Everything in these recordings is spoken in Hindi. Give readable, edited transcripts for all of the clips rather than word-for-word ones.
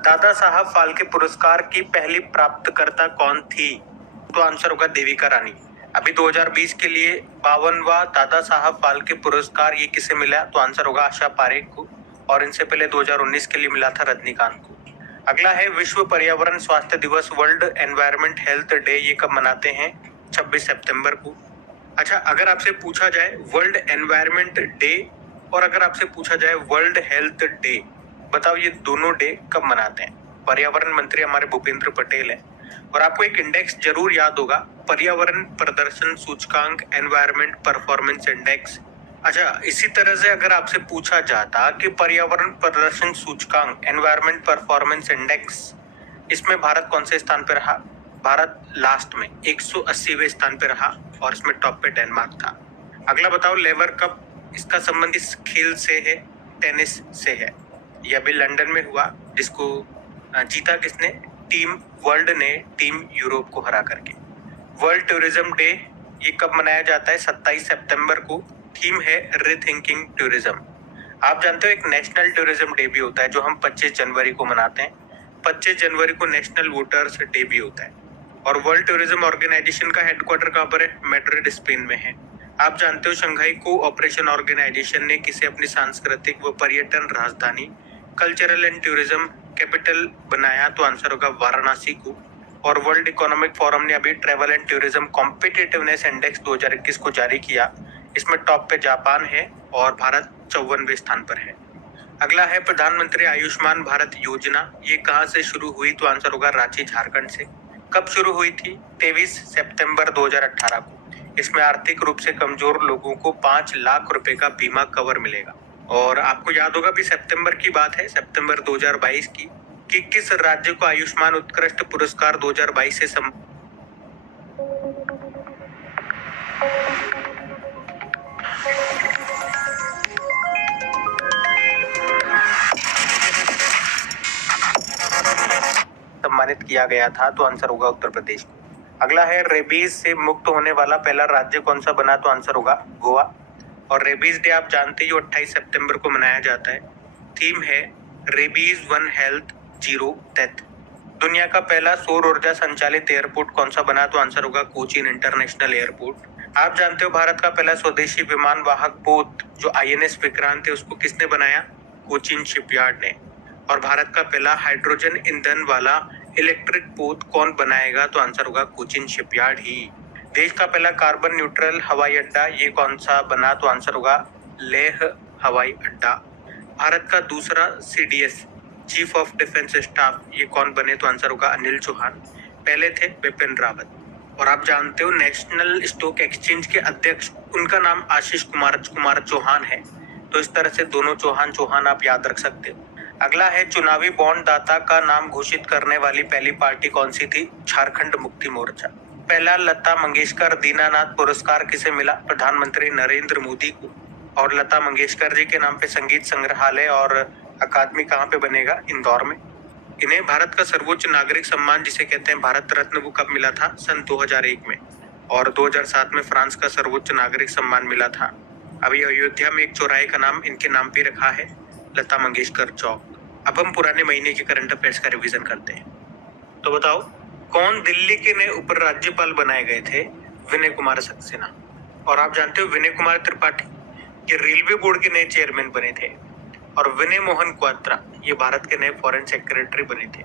दादा साहब फाल्के पुरस्कार की पहली प्राप्तकर्ता कौन थी? तो आंसर होगा देविका रानी। अभी 2020 के लिए 52वां दादा साहब फाल्के पुरस्कार ये किसे मिला? तो आंसर होगा आशा पारेख को, और इनसे पहले 2019 के लिए मिला था रजनीकांत को। अगला है विश्व पर्यावरण स्वास्थ्य दिवस, वर्ल्ड एनवायरमेंट हेल्थ डे, ये कब मनाते हैं? 26 सितंबर को। अच्छा, अगर आपसे पूछा जाए वर्ल्ड एनवायरमेंट डे और अगर आपसे पूछा जाए वर्ल्ड हेल्थ डे, बताओ ये दोनों डे कब मनाते हैं? पर्यावरण मंत्री हमारे भूपेंद्र पटेल है। और आपको एक इंडेक्स जरूर याद होगा, पर्यावरण प्रदर्शन सूचकांक, एनवायरमेंट परफॉर्मेंस इंडेक्स। अच्छा, इसी तरह से अगर आपसे पूछा जाता कि पर्यावरण प्रदर्शन सूचकांक, एनवायरमेंट परफॉर्मेंस इंडेक्स, इसमें भारत कौन से स्थान पर रहा? भारत लास्ट में 180वें स्थान पर रहा और इसमें टॉप पे डेनमार्क था। अगला बताओ, लेवर कप, इसका संबंध इस खेल से है? टेनिस से है। यह अभी लंदन में हुआ, जिसको जीता किसने? टीम वर्ल्ड ने टीम यूरोप को हरा करके। वर्ल्ड टूरिज्म डे ये कब मनाया जाता है? 27 सितंबर को। थीम है रीथिंकिंग टूरिज्म। आप जानते हो एक नेशनल टूरिज्म डे भी होता है जो हम 25 जनवरी को मनाते हैं। 25 जनवरी को नेशनल वोटर्स डे भी होता है। और वर्ल्ड टूरिज्म ऑर्गेनाइजेशन का हेडक्वार्टर कहाँ पर है? मैड्रिड, स्पेन में है। आप जानते हो शंघाई कोऑपरेशन ऑर्गेनाइजेशन ने किसे अपनी सांस्कृतिक व पर्यटन राजधानी, कल्चरल एंड टूरिज्म कैपिटल बनाया? तो आंसर होगा वाराणसी को। और वर्ल्ड इकोनॉमिक फोरम ने अभी travel and tourism competitiveness index 2021 को जारी किया। इसमें टॉप पे जापान है और भारत 54वें स्थान पर है। अगला है प्रधानमंत्री आयुष्मान भारत योजना, ये कहाँ से शुरू हुई? तो आंसर होगा रांची, झारखंड से। कब शुरू हुई थी? 23 सितंबर 2018 को। इसमें आर्थिक रूप से कमजोर लोगों को 5 लाख रुपए का बीमा कवर मिलेगा। और आपको याद होगा भी सितंबर की बात है, सितंबर 2022 की, कि किस राज्य को आयुष्मान उत्कृष्ट पुरस्कार 2022 से सम्मानित किया गया था? तो आंसर होगा उत्तर प्रदेश को। अगला है रेबीज से मुक्त होने वाला पहला राज्य कौन सा बना? तो आंसर होगा गोवा। और रेबीज डे आप जानते ही 28 सितंबर को मनाया जाता है। थीम है rabies one health zero death. दुनिया का पहला सौर ऊर्जा संचालित एयरपोर्ट कौन सा बना? तो आंसर होगा कोचीन इंटरनेशनल एयरपोर्ट। आप जानते हो भारत का पहला स्वदेशी विमान वाहक पोत जो INS विक्रांत है, उसको किसने बनाया? कोचीन शिपयार्ड ने। और भारत का पहला हाइड्रोजन ईंधन वाला इलेक्ट्रिक पोत कौन बनाएगा? तो आंसर होगा कोचीन शिपयार्ड ही। देश का पहला कार्बन न्यूट्रल हवाई अड्डा ये कौन सा बना? तो आंसर होगा लेह हवाई अड्डा। भारत का दूसरा CDS chief of defence staff ये कौन बने? तो आंसर होगा अनिल चौहान। पहले थे बिपिन रावत। और आप जानते हो नेशनल स्टॉक एक्सचेंज के अध्यक्ष, उनका नाम आशीष कुमार चौहान है। तो इस तरह से दोनों चौहान आप याद रख सकते हो। अगला है चुनावी बॉन्ड दाता का नाम घोषित करने वाली पहली पार्टी कौन सी थी? झारखंड मुक्ति मोर्चा। पहला लता मंगेशकर दीनानाथ पुरस्कार किसे मिला? प्रधानमंत्री नरेंद्र मोदी को। और लता मंगेशकर जी के नाम पे संगीत संग्रहालय और अकादमी कहाँ पे बनेगा? इंदौर में। इन्हें भारत का सर्वोच्च नागरिक सम्मान जिसे कहते हैं भारत रत्न, वो कब मिला था? सन 2001 में। और 2007 में फ्रांस का सर्वोच्च नागरिक सम्मान मिला था। अभी अयोध्या में एक चौराहे का नाम इनके नाम पे रखा है, लता मंगेशकर चौक। अब हम पुराने महीने के करंट अफेयर्स का रिवीजन करते हैं। तो बताओ, कौन दिल्ली के नए उपराज्यपाल बनाए गए थे? विनय कुमार सक्सेना। और आप जानते हो विनय कुमार त्रिपाठी ये रेलवे बोर्ड के नए चेयरमैन बने थे। और विनय मोहन क्वात्रा ये भारत के नए फॉरेन सेक्रेटरी बने थे।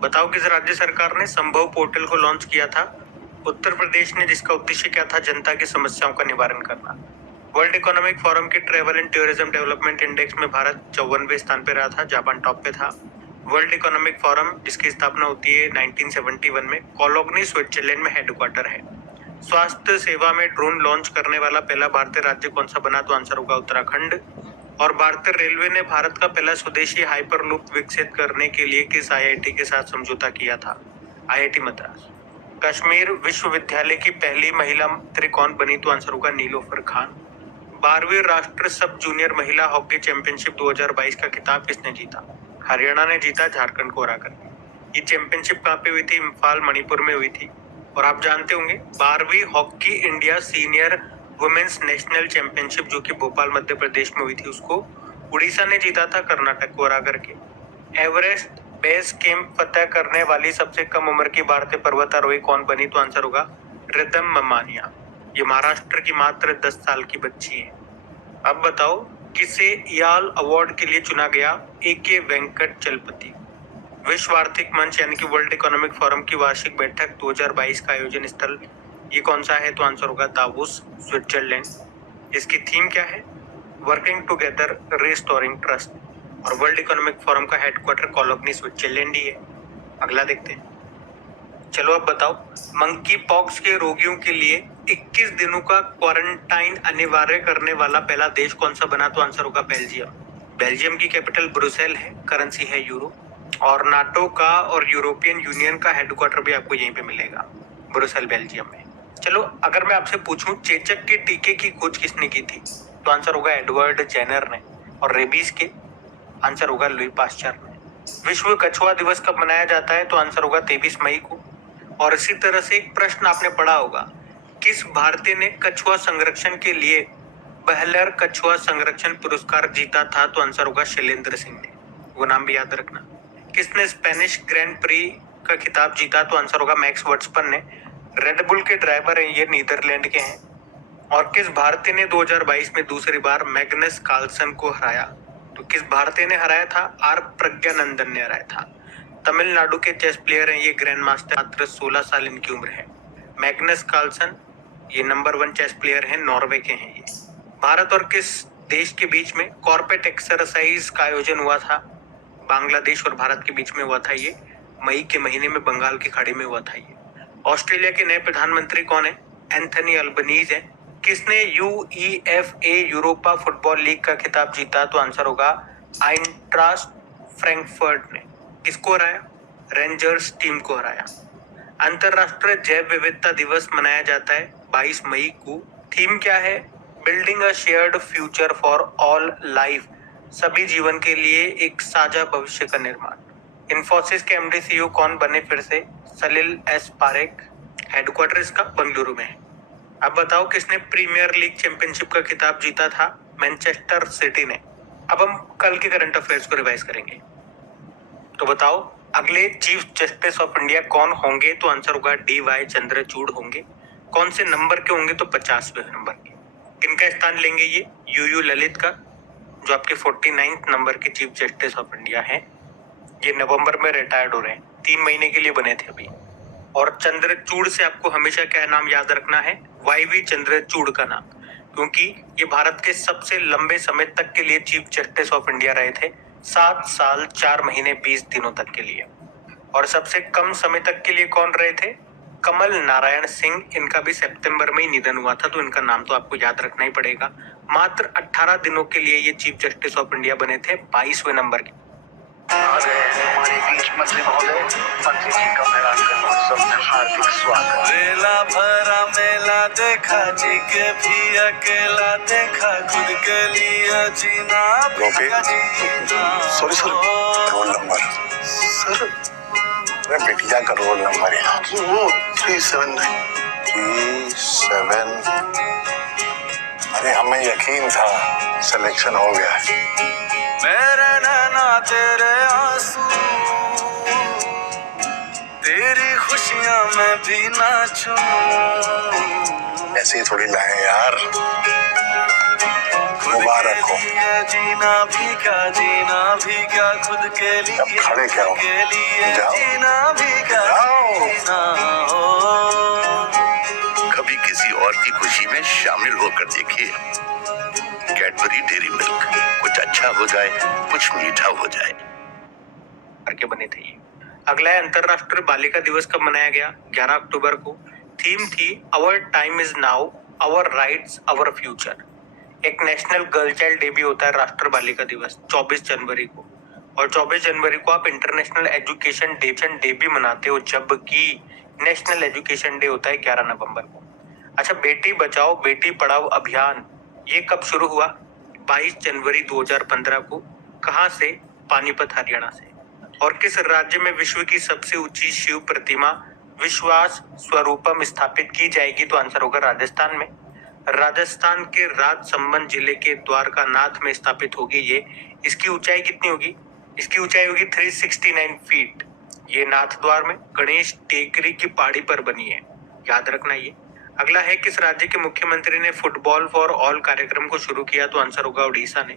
बताओ किस राज्य सरकार ने संभव पोर्टल को लॉन्च किया था? उत्तर प्रदेश ने, जिसका उद्देश्य क्या था? जनता की समस्याओं का निवारण करना। वर्ल्ड इकोनॉमिक फोरम के travel and tourism development index में भारत 54वें स्थान पे रहा था, जापान टॉप पे था। वर्ल्ड इकोनॉमिक फोरम जिसकी स्थापना होती है 1971 में, कोलोग्नी स्विट्जरलैंड में हेडक्वार्टर है। स्वास्थ्य सेवा में ड्रोन लॉन्च करने वाला पहला भारतीय राज्य कौन सा बना? तो आंसर होगा उत्तराखंड। और भारतीय रेलवे ने भारत का पहला स्वदेशी हाइपरलूप विकसित करने के लिए किस IIT के साथ समझौता किया था? IIT मद्रास। कश्मीर विश्वविद्यालय की पहली महिला मंत्री कौन बनी? तो आंसर होगा नीलोफर खान। 12वीं राष्ट्रीय सब जूनियर महिला हॉकी चैंपियनशिप 2022 का खिताब किसने जीता? हरियाणा ने जीता, झारखंड को हरा कर। ये चैंपियनशिप कहाँ पे हुई थी? इम्फाल, मणिपुर में हुई थी। और आप जानते होंगे 12वीं hockey India senior women's national championship जो कि भोपाल मध्य प्रदेश में हुई थी, उसको उड़ीसा ने जीता था, कर्नाटक को हरा करके। एवरेस्ट बेस कैंप फतह करने वाली सबसे कम उम्र की भारतीय पर्वतारोही कौन बनी? तो आंसर होगा रिद्धम ममानिया। ये महाराष्ट्र की मात्र 10 साल की बच्ची है। अब बताओ किसे याल अवार्ड के लिए चुना गया? AK वेंकट चलपति। विश्व आर्थिक मंच यानी कि वर्ल्ड इकोनॉमिक फोरम की वार्षिक बैठक 2022 का आयोजन स्थल ये कौन सा है? तो आंसर होगा दावोस, स्विट्जरलैंड। इसकी थीम क्या है? Working together restoring trust. और वर्ल्ड इकोनॉमिक फोरम का हेडक्वार्टर कोलोनी स्विट्जरलैंड ही है। अगला देखते हैं। चलो अब बताओ, मंकी पॉक्स के रोगियों के लिए 21 दिनों का क्वारंटाइन अनिवार्य करने वाला पहला देश कौन सा बना? तो आंसर होगा बेल्जियम। बेल्जियम की कैपिटल ब्रुसेल है, करेंसी है यूरो। और नाटो का और यूरोपियन यूनियन का हेडक्वार्टर भी आपको यहीं पे मिलेगा, ब्रुसेल बेल्जियम में। चलो अगर मैं आपसे पूछूं चेचक के टीके की खोज किसने की थी? तो आंसर होगा एडवर्ड जेनर ने। और रेबीज के? आंसर होगा लुई पास्चर ने। विश्व कछुआ दिवस कब मनाया जाता है? तो आंसर होगा 23 मई को। और इसी तरह से एक प्रश्न आपने पढ़ा होगा, किस भारतीय ने कछुआ संरक्षण के लिए बहलर कछुआ संरक्षण पुरस्कार जीता था? तो आंसर होगा शैलेंद्र सिंह ने। वो नाम भी याद रखना। किसने स्पेनिश ग्रैंड प्री का खिताब जीता? तो आंसर होगा मैक्स वर्स्टपन ने। रेडबुल के ड्राइवर हैं ये, नीदरलैंड के हैं। और किस भारतीय ने 2022 में दूसरी बार मैग्नस कार्लसन को हराया? तो किस भारतीय ने हराया था? आर प्रज्ञानंदन ने हराया था। तमिलनाडु के चेस प्लेयर हैं ये, ग्रैंड मास्टर, मात्र 16 साल इनकी उम्र है। मैग्नस कार्लसन ये नंबर 1 चेस प्लेयर हैं, नॉर्वे के हैं ये। भारत और किस देश के बीच में कॉर्पेट एक्सरसाइज का आयोजन हुआ था? बांग्लादेश और भारत के बीच में हुआ था ये, मई के महीने में बंगाल की खाड़ी में हुआ था ये। ऑस्ट्रेलिया के नए प्रधानमंत्री कौन है? एंथनी अल्बनीज है। किसने UEFA यूरोपा फुटबॉल लीग का खिताब जीता? तो आंसर होगा आइंट्रास्ट फ्रैंकफर्ट ने। किसको हराया? रेंजर्स टीम को हराया। अंतरराष्ट्रीय जैव विविधता दिवस मनाया जाता है 22 मई को। थीम क्या है? Building a shared future for all life. सभी जीवन के लिए एक साझा भविष्य का निर्माण। इन्फोसिस के MD CEO कौन बने फिर से? सलिल S पारेख। हेडक्वार्टर इसका बंगलुरु में है। अब बताओ किसने प्रीमियर लीग चैंपियनशिप का खिताब जीता था? मैनचेस्टर सिटी ने। अब हम कल के करंट अफेयर्स को रिवाइज करेंगे। तो बताओ अगले चीफ जस्टिस ऑफ इंडिया कौन होंगे? तो आंसर होगा DY चंद्रचूड़ होंगे। कौन से नंबर के होंगे? तो 50वें नंबर के। किनका स्थान लेंगे ये? UU ललित का, जो आपके 49th नंबर के चीफ जस्टिस ऑफ इंडिया हैं। ये नवंबर में रिटायर्ड हो रहे हैं, 3 महीने के लिए बने थे अभी। और चंद्रचूड़ से आपको हमेशा क्या नाम याद रखना है? YV चंद्रचूड़ का नाम, क्योंकि ये भारत के सबसे लंबे समय तक के लिए चीफ जस्टिस ऑफ इंडिया रहे थे, 7 साल 4 महीने 20 दिनों तक के लिए। और सबसे कम समय तक के लिए कौन रहे थे? कमल नारायण सिंह। इनका भी सितंबर में ही निधन हुआ था, तो इनका नाम तो आपको याद रखना ही पड़ेगा। मात्र 18 दिनों के लिए ये चीफ जस्टिस ऑफ इंडिया बने थे, 22वें नंबर के। आ गए हमारे बीच मंत्री महोदय, मंत्री जी का मेरा उत्सव में हार्दिक स्वागत। वेला भरा मेला देखा, जी के भी अकेला देखा, खुद के लिए जीना sorry sir, roll number sir, अरे बिटिया का रोल नंबर यहाँ वो 379। 37। अरे हमें यकीन था सिलेक्शन हो गया है। मेरे नैना तेरे आंसू, तेरी खुशियां मैं भी नाचूं। ऐसे ही थोड़ी लाए यार, मुबारक हो। जीना भी क्या खुद के लिए, अब खड़े क्या हो? के लिए जाओ। जीना भी क्या जाओ। जीना हो। कभी किसी और की खुशी में शामिल होकर देखिए। कैडबरी डेयरी मिल्क, कुछ अच्छा हो जाए, कुछ मीठा हो जाए। करके बने थे ये। अगला है अंतरराष्ट्रीय बालिका दिवस कब मनाया गया? 11 अक्टूबर को। थीम थी our time is now, our rights, our future. एक नेशनल गर्ल चाइल्ड डे भी होता है, राष्ट्रीय बालिका दिवस 24 जनवरी को। और 24 जनवरी को आप इंटरनेशनल एजुकेशन डे भी मनाते हो, जबकि नेशनल एजुकेशन डे होता है 11 नवंबर को। अच्छा, बेटी बचाओ बेटी पढ़ाओ अभियान ये कब शुरू हुआ? 22 जनवरी 2015 को। कहां से? पानीपत, हरियाणा से। और किस राज्य में विश्व की सबसे ऊंची शिव प्रतिमा विश्वास स्वरूपम स्थापित की जाएगी? तो आंसर होगा राजस्थान में। राजस्थान के राजसमंद जिले के द्वारकानाथ में स्थापित होगी ये। इसकी ऊंचाई कितनी होगी? इसकी ऊंचाई होगी 369 फीट। ये नाथद्वार में गणेश टेकरी की पहाड़ी पर बनी है, याद रखना ये। अगला है, किस राज्य के मुख्यमंत्री ने फुटबॉल फॉर ऑल कार्यक्रम को शुरू किया? तो आंसर होगा उड़ीसा ने,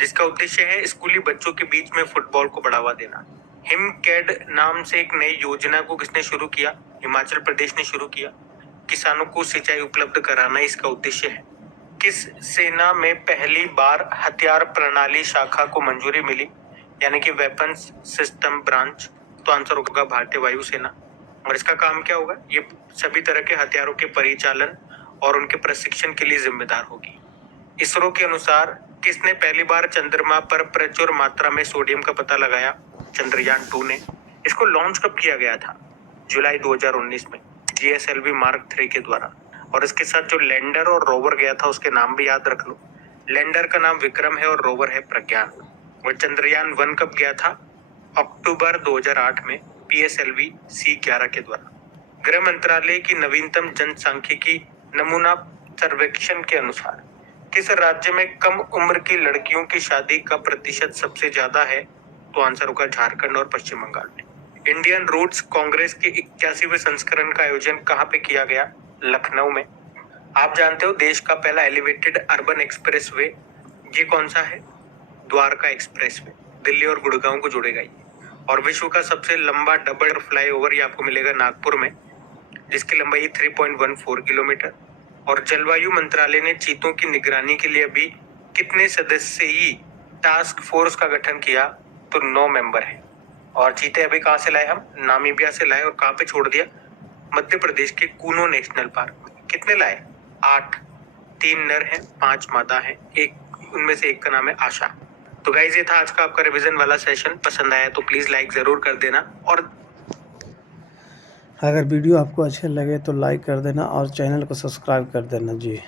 जिसका उद्देश्य है स्कूली बच्चों के बीच में फुटबॉल को बढ़ावा देना। हिमकैड नाम से एक नई योजना को किसने शुरू किया? हिमाचल प्रदेश ने शुरू किया। किसानों को सिंचाई उपलब्ध कराना इसका उद्देश्य है। किस सेना में पहली बार हथियार प्रणाली शाखा को मंजूरी मिली, यानी कि वेपन्स सिस्टम ब्रांच? तो आंसर होगा भारतीय वायुसेना। और इसका काम क्या होगा? ये सभी तरह के हथियारों के परिचालन और उनके प्रशिक्षण के लिए जिम्मेदार होगी। इसरो के अनुसार किसने पहली बार चंद्रमा पर प्रचुर मात्रा में सोडियम का पता लगाया? चंद्रयान 2 ने। इसको लॉन्च कब किया गया था? जुलाई 2019 में GSLV Mark 3 के द्वारा। और इसके साथ जो लैंडर और रोवर गया था उसके नाम भी याद रख लो। लैंडर का नाम विक्रम है और रोवर है प्रज्ञान। और चंद्रयान 1 कब गया था? अक्टूबर 2008 में PSLV C11 के द्वारा। गृह मंत्रालय की नवीनतम जनसांख्यिकी नमूना सर्वेक्षण के अनुसार किस राज्य में कम उम्र की लड़कियों की शादी का प्रतिशत सबसे ज्यादा है? तो आंसर होगा झारखंड और पश्चिम बंगाल में। इंडियन रूट्स कांग्रेस के 81वें संस्करण का आयोजन कहाँ पे किया गया? लखनऊ में। आप जानते हो देश का पहला एलिवेटेड अर्बन एक्सप्रेसवे ये कौन सा है? द्वारका एक्सप्रेसवे, दिल्ली और गुड़गांव को जोड़ेगा ये। और विश्व का सबसे लंबा डबल फ्लाईओवर ये आपको मिलेगा नागपुर में, जिसकी लंबाई 3.14 किलोमीटर। और जलवायु मंत्रालय ने चीतों की निगरानी के लिए अभी कितने सदस्यीय टास्क फोर्स का गठन किया? तो 9 मेंबर है। और चीते अभी कहाँ से लाए? हम नामीबिया से लाए। और कहाँ पे छोड़ दिया? मध्य प्रदेश के कूनो नेशनल पार्क में। कितने लाए? 8। 3 नर हैं, 5 मादा हैं, उनमें से एक का नाम है आशा। तो गाइस ये था आज का आपका रिवीजन वाला सेशन। पसंद आया तो प्लीज लाइक जरूर कर देना। और अगर वीडियो आपको अच्छे लगे तो लाइक कर देना और चैनल को सब्सक्राइब कर देना जी।